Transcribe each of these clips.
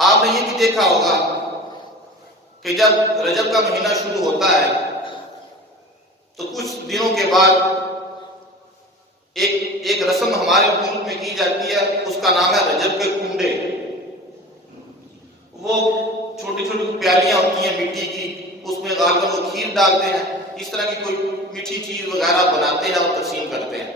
آپ نے یہ بھی دیکھا ہوگا کہ جب رجب کا مہینہ شروع ہوتا ہے تو کچھ دنوں کے بعد ایک رسم ہمارے ملک میں کی جاتی ہے، اس کا نام ہے رجب کے کنڈے۔ وہ چھوٹی چھوٹی پیالیاں ہوتی ہیں مٹی کی، اس میں غالباً وہ کھیر ڈالتے ہیں، اس طرح کی کوئی میٹھی چیز وغیرہ بناتے ہیں اور تقسیم کرتے ہیں۔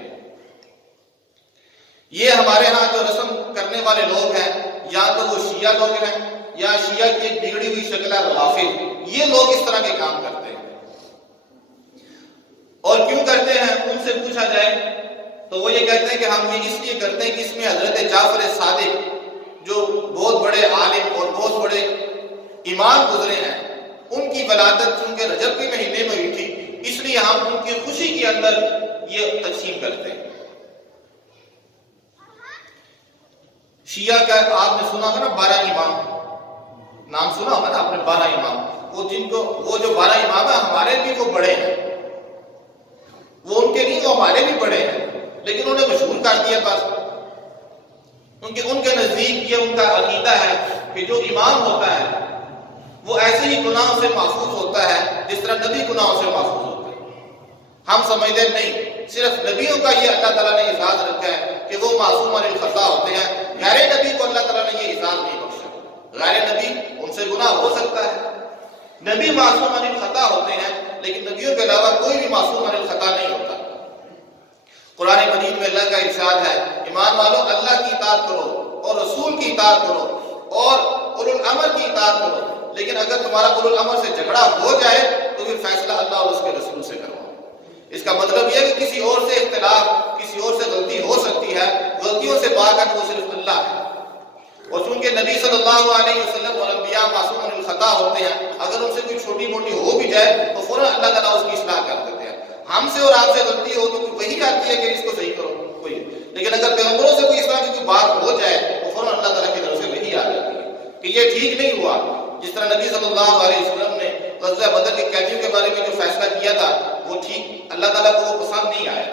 یہ ہمارے ہاں جو رسم کرنے والے لوگ ہیں، یا تو وہ شیعہ لوگ ہیں یا شیعہ کی ایک بگڑی ہوئی شکل ہے روافض، یہ لوگ اس طرح کے کام کرتے ہیں۔ اور کیوں کرتے ہیں ان سے پوچھا جائے تو وہ یہ کہتے ہیں کہ ہم یہ اس لیے کرتے ہیں کہ اس میں حضرت جعفر صادق جو بہت بڑے عالم اور بہت بڑے امام گزرے ہیں، ان کی ولادت چونکہ رجب کے مہینے میں ہوئی تھی، اس لیے ہم ان کی خوشی کے اندر یہ تقسیم کرتے ہیں۔ شیعہ کا آپ نے سنا ہوگا نا 12 امام، نام سنا ہوگا نا آپ نے 12 امام، وہ جو 12 امام ہیں ہمارے بھی وہ بڑے ہیں، وہ ان کے نہیں، وہ ہمارے بھی بڑے ہیں، لیکن انہیں مشہور کر دیا بس۔ ان کے نزدیک یہ ان کا عقیدہ ہے کہ جو امام ہوتا ہے وہ ایسے ہی گناہوں سے محفوظ ہوتا ہے جس طرح نبی گناہوں سے محفوظ ہوتا ہے۔ ہم سمجھتے نہیں، صرف نبیوں کا یہ اللہ تعالیٰ نے اعزاز رکھا ہے کہ وہ معصوم عن الخطا ہوتے ہیں، غیر نبی کو اللہ تعالیٰ نے یہ اعزاز نہیں بخشا۔ غیر نبی ان سے گناہ ہو سکتا ہے، نبی معصوم عن الخطا ہوتے ہیں، لیکن نبیوں کے علاوہ کوئی بھی معصوم عن الخطا نہیں ہوتا۔ قرآن مجید میں اللہ کا ارشاد ہے، ایمان والو اللہ کی اطاعت کرو اور رسول کی اطاعت کرو اور اولو الامر کی اطاعت کرو، لیکن اگر تمہارا اولو الامر سے جھگڑا ہو جائے تو پھر فیصلہ اللہ اور اس کے رسول سے کرو۔ اس کا مطلب یہ ہے کہ کسی اور سے اختلاف، کسی اور سے غلطی ہو سکتی ہے، غلطیوں سے پاک ہے وہ صرف اللہ ہے۔ اور چونکہ نبی صلی اللہ علیہ وسلم اور انبیاء معصوم عن الخطا ہوتے ہیں، اگر ان سے کوئی چھوٹی موٹی ہو بھی جائے تو فوراً اللہ تعالیٰ اس کی اصلاح کر دیتے ہیں۔ ہم سے اور آپ سے غلطی ہو تو وہی آتی ہے کہ اس کو صحیح کرو کوئی، لیکن اگر پیغمبروں سے کوئی اس طرح کی کوئی بات ہو جائے تو فوراً اللہ تعالیٰ کی طرف سے وہی آ جاتی ہے کہ یہ ٹھیک نہیں ہوا۔ جس طرح نبی صلی اللہ علیہ وسلم نے غزوہ بدر کے قیدیوں کے بارے میں جو فیصلہ کیا تھا وہ ٹھیک، اللہ تعالیٰ کو وہ پسند نہیں آیا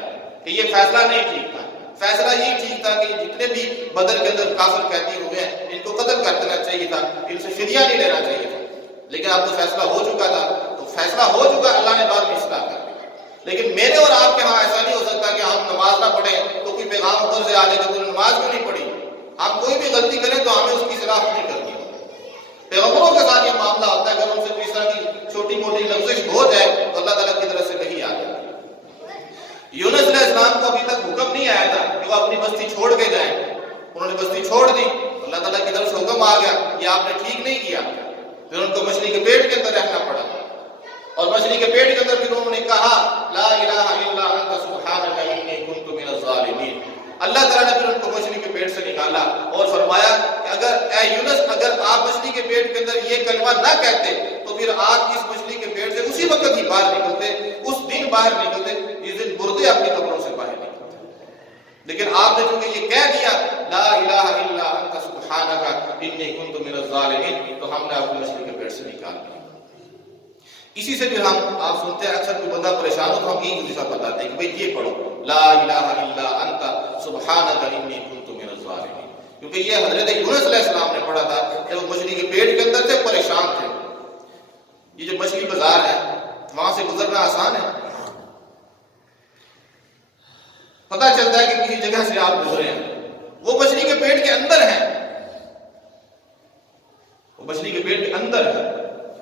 کہ یہ فیصلہ نہیں ٹھیک تھا۔ فیصلہ یہ ٹھیک تھا کہ جتنے بھی بدر کے اندر کافر قیدی ہوئے ہیں ان کو قتل کر دینا چاہیے تھا، ان سے فدیہ نہیں لینا چاہیے تھا، لیکن اب تو فیصلہ ہو چکا تھا، تو فیصلہ ہو چکا، اللہ نے بعد میں اصلاح کر دی۔ لیکن میرے اور آپ کے ہاں ایسا نہیں ہو سکتا کہ ہم نماز نہ پڑھیں تو کوئی پیغام اوپر سے آ جائے کہ تو نے نماز کیوں نہیں پڑھی۔ ہم کوئی بھی غلطی کریں تو ہمیں اس کی اصلاح نہیں کرنی۔ پیغمبروں کے ساتھ یہ معاملہ ہوتا ہے، اگر ان سے کوئی طرح کی چھوٹی موٹی لفزش ہو جائے تو اللہ تعالیٰ کی طرف سے وحی آ جائے۔ یونس علیہ السلام کو ابھی تک حکم نہیں آیا تھا کہ وہ اپنی بستی چھوڑ کے جائیں، انہوں نے بستی چھوڑ دی، اللہ تعالیٰ کی طرف سے حکم آ گیا یہ آپ نے ٹھیک نہیں کیا، پھر ان کو مچھلی کے پیٹ کے اندر رہنا پڑا، اور مچھلی کے پیٹ کے اندر پھر انہوں نے کہا لا الہ الا انت سبحانک انی کنت من الظالمین۔ اللہ تعالیٰ نے پھر ان کو مچھلی کے پیٹ سے نکالا اور فرمایا کہ اگر اے یونس اگر آپ مچھلی کے پیٹ کے اندر یہ کلمہ نہ کہتے تو پھر آپ اس مچھلی کے پیٹ سے اسی وقت ہی باہر نکلتے، اس دن باہر نکلتے جس دن مردے اپنی قبروں سے باہر نکلتے، لیکن آپ نے چونکہ یہ کہہ دیا لا الہ الا انت سبحانک انی کنت من الظالمین، تو ہم نے آپ کو مچھلی کے پیٹ سے نکال دیا۔ اسی سے پھر ہم آپ سنتے ہیں اکثر کوئی بندہ پریشان ہو تو ہم یہی وظیفہ بتاتے ہیں کہ بھئی یہ پڑھو لا الہ الا انت سبحانک انی کنت من الظالمین، کیونکہ یہ حضرت یونس علیہ السلام نے پڑھا تھا جب وہ مچھلی کے پیٹ کے اندر تھے، پریشان تھے۔ یہ جو مچھلی بازار ہے وہاں سے گزرنا آسان ہے، پتہ چلتا ہے کہ کسی جگہ سے آپ گزرے ہیں، وہ مچھلی کے پیٹ کے اندر ہیں، وہ مچھلی کے پیٹ کے اندر ہے۔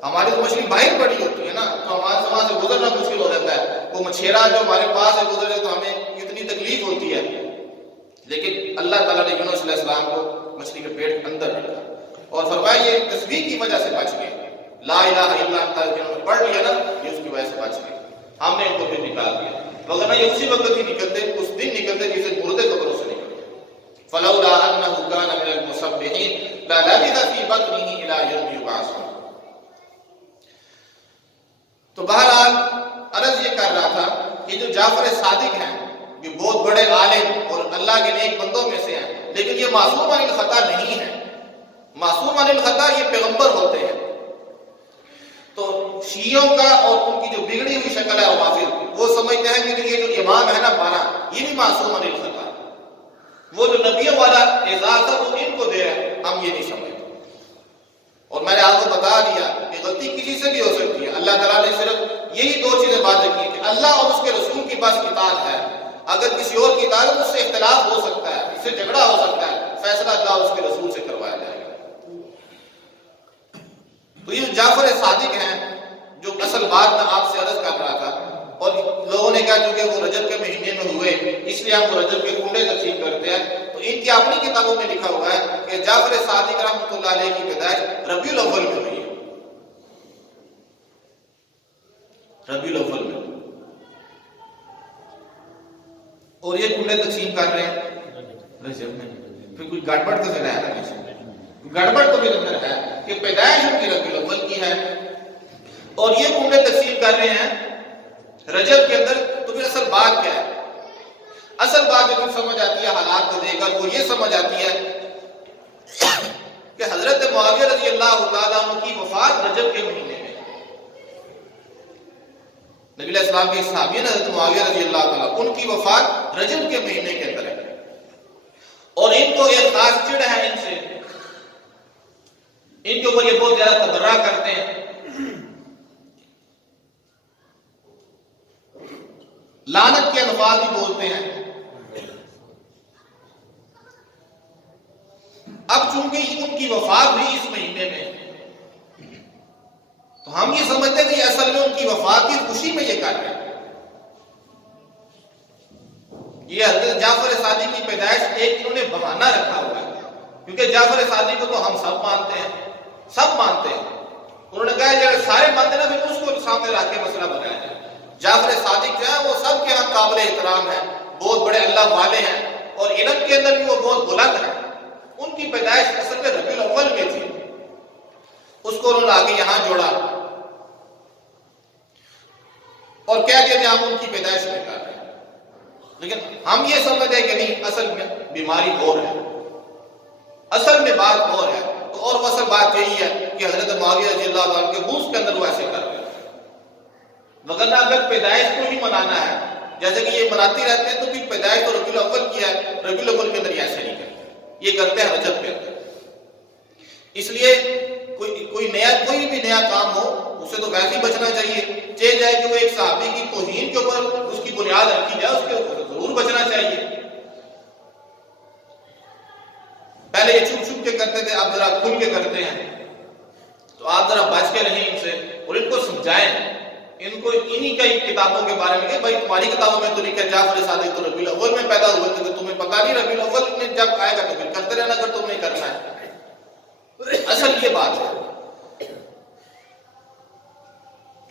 ہماری تو مچھلی باہر پڑی ہوتی ہے نا، تو ہمارے وہاں سے گزرنا مشکل ہو جاتا ہے، وہ مچھیرا جو ہمارے پاس سے گزرے تو ہمیں کتنی تکلیف ہوتی ہے، لیکن اللہ تعالیٰ نے یونس علیہ السلام کو مچھلی کے پیٹ کے اندر رکھا اور فرمایا یہ تصویر کی وجہ سے بچ گئے، لا الہ الا انت جنہوں نے پڑھ لیا نا یہ اس کی وجہ سے بچ گئے، ہم نے ان کو پھر نکال دیا، وغیرہ یہ اسی وقت ہی نکلتے، اس دن نکلتے جسے مردے قبروں سے نکلتے۔ فلولا انہ کان من المسبحین للبث فی بطنہ الی یوم یبعثون۔ تو بہرحال عرض یہ کر رہا تھا کہ جو جعفر صادق ہیں یہ بہت بڑے عالم اور اللہ کے نیک بندوں میں سے ہیں، لیکن یہ معصوم عن الخطا نہیں ہے، معصوم عن الخطا یہ پیغمبر ہوتے ہیں۔ تو شیعوں کا اور ان کی جو بگڑی ہوئی شکل ہے روافض، وہ سمجھتے ہیں کہ یہ جو امام ہے نا 12 یہ بھی معصوم عن الخطا ہے، وہ جو نبیوں والا اعزاز تھا وہ ان کو دے رہے ہیں، ہم یہ نہیں سمجھتے۔ اور میں نے آپ کو بتا دیا کہ غلطی کسی سے بھی ہو سکتی ہے. اللہ تعالیٰ نے صرف یہی دو چیزیں بات رکھی ہیں کہ اللہ اور اس کے رسول کی پاس اطاعت ہے. اگر کسی اور کی اطاعت ہے اس سے اختلاف ہو سکتا ہے, اس سے جھگڑا ہو سکتا ہے, فیصلہ اللہ اور اس کے رسول سے کروایا جائے گا. تو یہ جعفر صادق ہیں جو اصل بات میں آپ سے عرض کر رہا تھا, اور لوگوں نے کہا چونکہ وہ رجب کے مہینے میں ہوئے اس لیے ہم رجب کے کنڈے تقسیم کرتے ہیں. تو ان کی اپنی کتابوں میں لکھا ہوا ہے کہ جعفر صادق رحمۃ اللہ علیہ کی پیدائش ربیع الاول میں ہوئی ہے, ربیع الاول میں. اور یہ کنڈے تقسیم کر رہے ہیں رجب میں. پھر کوئی گڑبڑ تو پھر ہے نا, گڑبڑ تو پھر اندر ہے کہ پیدائش ان کی ربیع الاول کی ہے اور یہ کنڈے تقسیم کر رہے ہیں رجب کے اندر. تو پھر اصل بات کیا ہے؟ اصل بات جو سمجھ آتی ہے حالات کو دیکھ کر وہ یہ سمجھ آتی ہے کہ حضرت معاویہ رضی اللہ تعالیٰ عنہ کی وفات رجب کے مہینے میں. نبی علیہ السلام کے صحابی ہیں حضرت معاویہ رضی اللہ تعالیٰ, ان کی وفات رجب کے مہینے کے اندر ہے. اور ان کو ایک خاص چڑ ہے ان سے, ان کے اوپر یہ بہت زیادہ تبرہ کرتے ہیں, لعنت کے الفاظ بھی بولتے ہیں. اب چونکہ ان کی وفات ہوئی اس مہینے میں تو ہم یہ سمجھتے ہیں کہ اصل میں ان کی وفات کی خوشی میں یہ کر رہے ہیں. یہ حضرت جعفر صادق کی پیدائش ایک انہوں نے بہانہ رکھا ہوا ہے, کیونکہ جعفر صادق کو تو ہم سب مانتے ہیں, سب مانتے ہیں. انہوں نے کہا کہ سارے مانتے نا پھر اس کو سامنے رکھ کے مسئلہ بنایا جائے. جعفر صادق جو ہے وہ سب کے ہاں قابل احترام ہے, بہت بڑے اللہ والے ہیں اور علم کے اندر بھی وہ بہت بلند ہیں. ان کی پیدائش اصل میں ربیع الاول میں تھی, اس کو انہوں نے آگے یہاں جوڑا اور کہہ دیا کہ ہم ان کی پیدائش میں کر رہے ہیں. لیکن ہم یہ سمجھتے ہیں کہ نہیں, اصل میں بیماری اور ہے, اصل میں بات اور ہے. تو اور اصل بات یہی ہے کہ حضرت معاویہ رضی اللہ عنہ کے بوس کے اندر وہ ایسے کر رہے ہیں. وگرنہ اگر پیدائش کو ہی منانا ہے جیسے کہ یہ مناتی رہتے ہیں تو پھر پیدائش تو ربیع الاول کی ہے, ربیع الاول کے اندر یہ ایسے نہیں کرتے, یہ کرتے ہیں رجب کے اندر. اس لیے کوئی بھی نیا کام ہو اسے تو ویسے ہی بچنا چاہیے. چاہے جائے کہ وہ ایک صحابی کی توہین کے اوپر اس کی بنیاد رکھی جائے, اس کے اوپر ضرور بچنا چاہیے. پہلے یہ چھپ چھپ کے کرتے تھے, اب ذرا کھل کے کرتے ہیں. تو آپ ذرا بچ کے رہیں ان سے اور ان کو سمجھائیں, ان کو انہی کا کتابوں کے بارے میں کہ بھائی تمہاری کتابوں میں تو لکھا ہے جعفر صادق تو ربیع الاول میں پیدا ہوئے تھے, تمہیں پتہ نہیں ربیع الاول میں جب آئے گا تو پھر کرتے رہنا اگر تم نہیں کرنا ہے. اصل یہ بات ہے.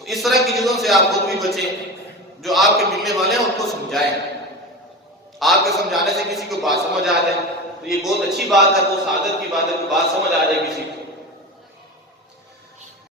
تو اس طرح کی چیزوں سے آپ خود بھی بچیں. جو آپ کے ملنے والے ہیں ان کو سمجھائیں. آپ کے سمجھانے سے کسی کو بات سمجھ آ جائے تو یہ بہت اچھی بات ہے, وہ سعادت کی بات ہے کہ بات سمجھ آ جائے کسی کو.